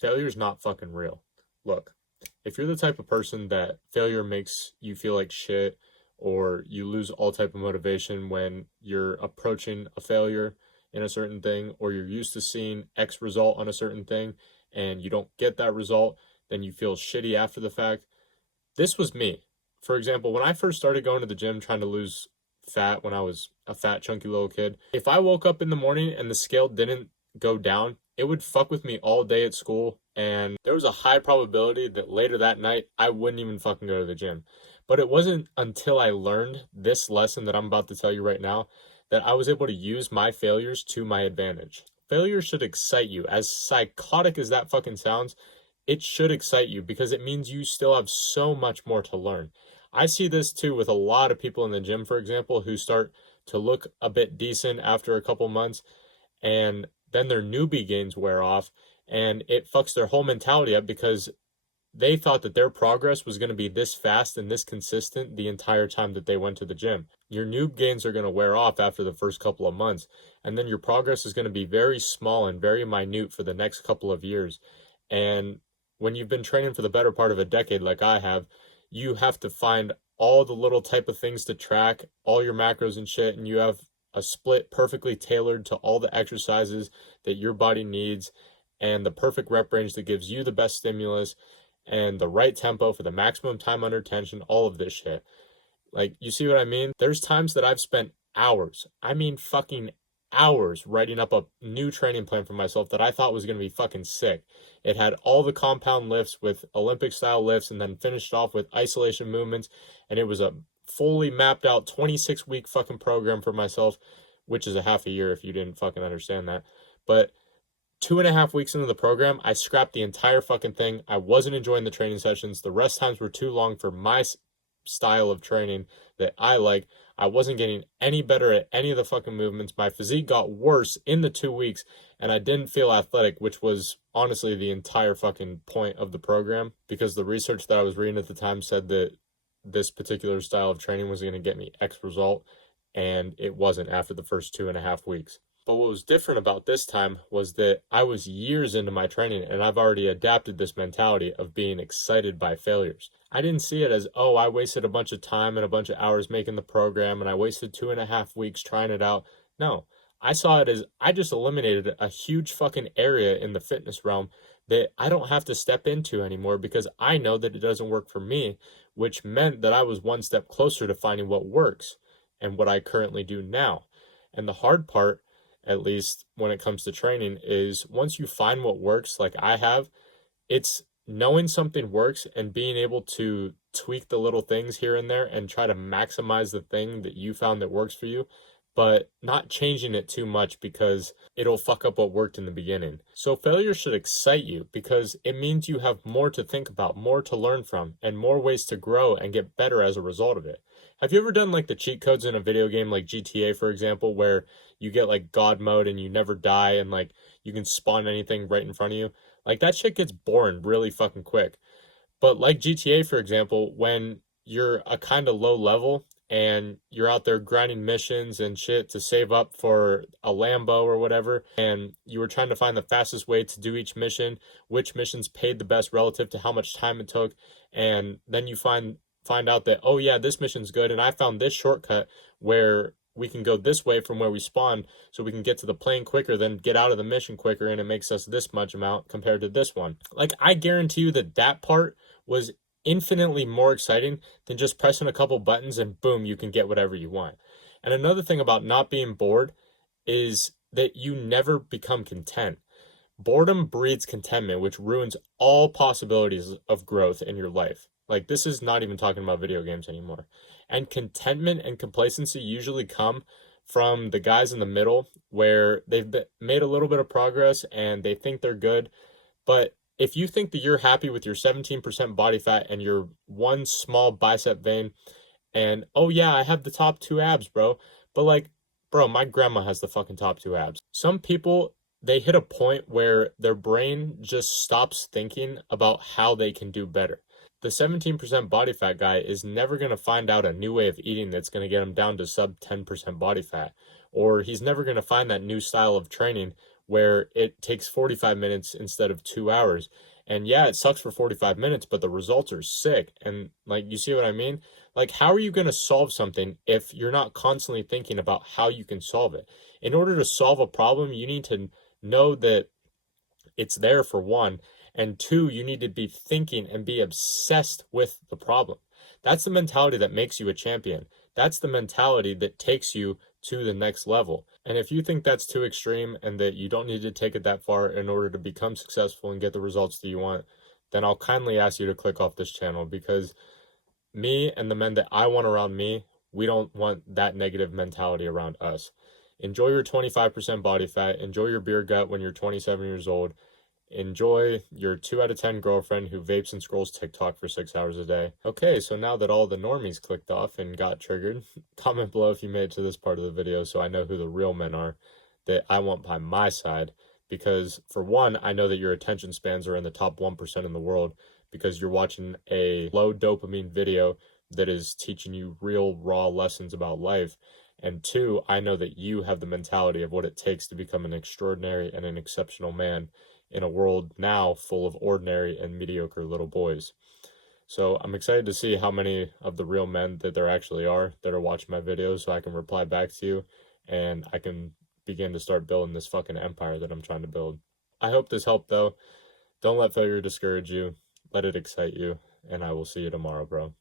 failure's not fucking real. Look, if you're the type of person that failure makes you feel like shit, or you lose all type of motivation when you're approaching a failure in a certain thing, or you're used to seeing X result on a certain thing and you don't get that result, then you feel shitty after the fact. This was me. For example, when I first started going to the gym trying to lose fat when I was a fat, chunky little kid, if I woke up in the morning and the scale didn't go down, it would fuck with me all day at school. And there was a high probability that later that night, I wouldn't even fucking go to the gym. But it wasn't until I learned this lesson that I'm about to tell you right now that I was able to use my failures to my advantage. Failure should excite you. As psychotic as that fucking sounds, it should excite you because it means you still have so much more to learn. I see this too with a lot of people in the gym, for example, who start to look a bit decent after a couple months, and then their newbie gains wear off, and it fucks their whole mentality up because they thought that their progress was going to be this fast and this consistent the entire time that they went to the gym. Your noob gains are going to wear off after the first couple of months, and then your progress is going to be very small and very minute for the next couple of years. And when you've been training for the better part of a decade like I have, you have to find all the little type of things to track, all your macros and shit, and you have a split perfectly tailored to all the exercises that your body needs and the perfect rep range that gives you the best stimulus and the right tempo for the maximum time under tension, all of this shit. Like, you see what I mean? There's times that I've spent hours, I mean fucking hours, writing up a new training plan for myself that I thought was going to be fucking sick. It had all the compound lifts with Olympic style lifts and then finished off with isolation movements. And it was a fully mapped out 26-week fucking program for myself, which is a half a year if you didn't fucking understand that. But 2.5 weeks into the program, I scrapped the entire fucking thing. I wasn't enjoying the training sessions. The rest times were too long for my style of training that I like. I wasn't getting any better at any of the fucking movements. My physique got worse in the 2 weeks, and I didn't feel athletic, which was honestly the entire fucking point of the program, because the research that I was reading at the time said that this particular style of training was going to get me X result, and it wasn't after the first 2.5 weeks. But what was different about this time was that I was years into my training and I've already adapted this mentality of being excited by failures. I didn't see it as, oh, I wasted a bunch of time and a bunch of hours making the program and I wasted 2.5 weeks trying it out. No, I saw it as I just eliminated a huge fucking area in the fitness realm that I don't have to step into anymore because I know that it doesn't work for me, which meant that I was one step closer to finding what works and what I currently do now. And the hard part, at least when it comes to training, is once you find what works like I have, it's knowing something works and being able to tweak the little things here and there and try to maximize the thing that you found that works for you, but not changing it too much because it'll fuck up what worked in the beginning. So failure should excite you because it means you have more to think about, more to learn from, and more ways to grow and get better as a result of it. Have you ever done like the cheat codes in a video game like GTA, for example, where you get like God mode and you never die and like you can spawn anything right in front of you? Like that shit gets boring really fucking quick. But like GTA, for example, when you're a kind of low level and you're out there grinding missions and shit to save up for a Lambo or whatever, and you were trying to find the fastest way to do each mission, which missions paid the best relative to how much time it took, and then you find out that, oh yeah, this mission's good and I found this shortcut where we can go this way from where we spawn so we can get to the plane quicker, then get out of the mission quicker, and it makes us this much amount compared to this one. Like, I guarantee you that part was infinitely more exciting than just pressing a couple buttons and boom, you can get whatever you want. And another thing about not being bored is that you never become content. Boredom breeds contentment, which ruins all possibilities of growth in your life. Like, this is not even talking about video games anymore. And contentment and complacency usually come from the guys in the middle where they've made a little bit of progress and they think they're good. But if you think that you're happy with your 17% body fat and your one small bicep vein and, oh yeah, I have the top 2 abs, bro. But like, bro, my grandma has the fucking top 2 abs. Some people, they hit a point where their brain just stops thinking about how they can do better. The 17% body fat guy is never going to find out a new way of eating that's going to get him down to sub 10% body fat. Or he's never going to find that new style of training where it takes 45 minutes instead of 2 hours. And yeah, it sucks for 45 minutes, but the results are sick. And like, you see what I mean? Like, how are you going to solve something if you're not constantly thinking about how you can solve it? In order to solve a problem, you need to know that it's there, for one, and two, you need to be thinking and be obsessed with the problem. That's the mentality that makes you a champion. That's the mentality that takes you to the next level. And if you think that's too extreme and that you don't need to take it that far in order to become successful and get the results that you want, then I'll kindly ask you to click off this channel, because me and the men that I want around me, we don't want that negative mentality around us. Enjoy your 25% body fat. Enjoy your beer gut when you're 27 years old. Enjoy your 2 out of 10 girlfriend who vapes and scrolls TikTok for 6 hours a day. Okay, so now that all the normies clicked off and got triggered, comment below if you made it to this part of the video so I know who the real men are that I want by my side. Because for one, I know that your attention spans are in the top 1% in the world, because you're watching a low dopamine video that is teaching you real raw lessons about life. And two, I know that you have the mentality of what it takes to become an extraordinary and an exceptional man in a world now full of ordinary and mediocre little boys. So I'm excited to see how many of the real men that there actually are that are watching my videos, so I can reply back to you and I can begin to start building this fucking empire that I'm trying to build. I hope this helped though. Don't let failure discourage you. Let it excite you. And I will see you tomorrow, bro.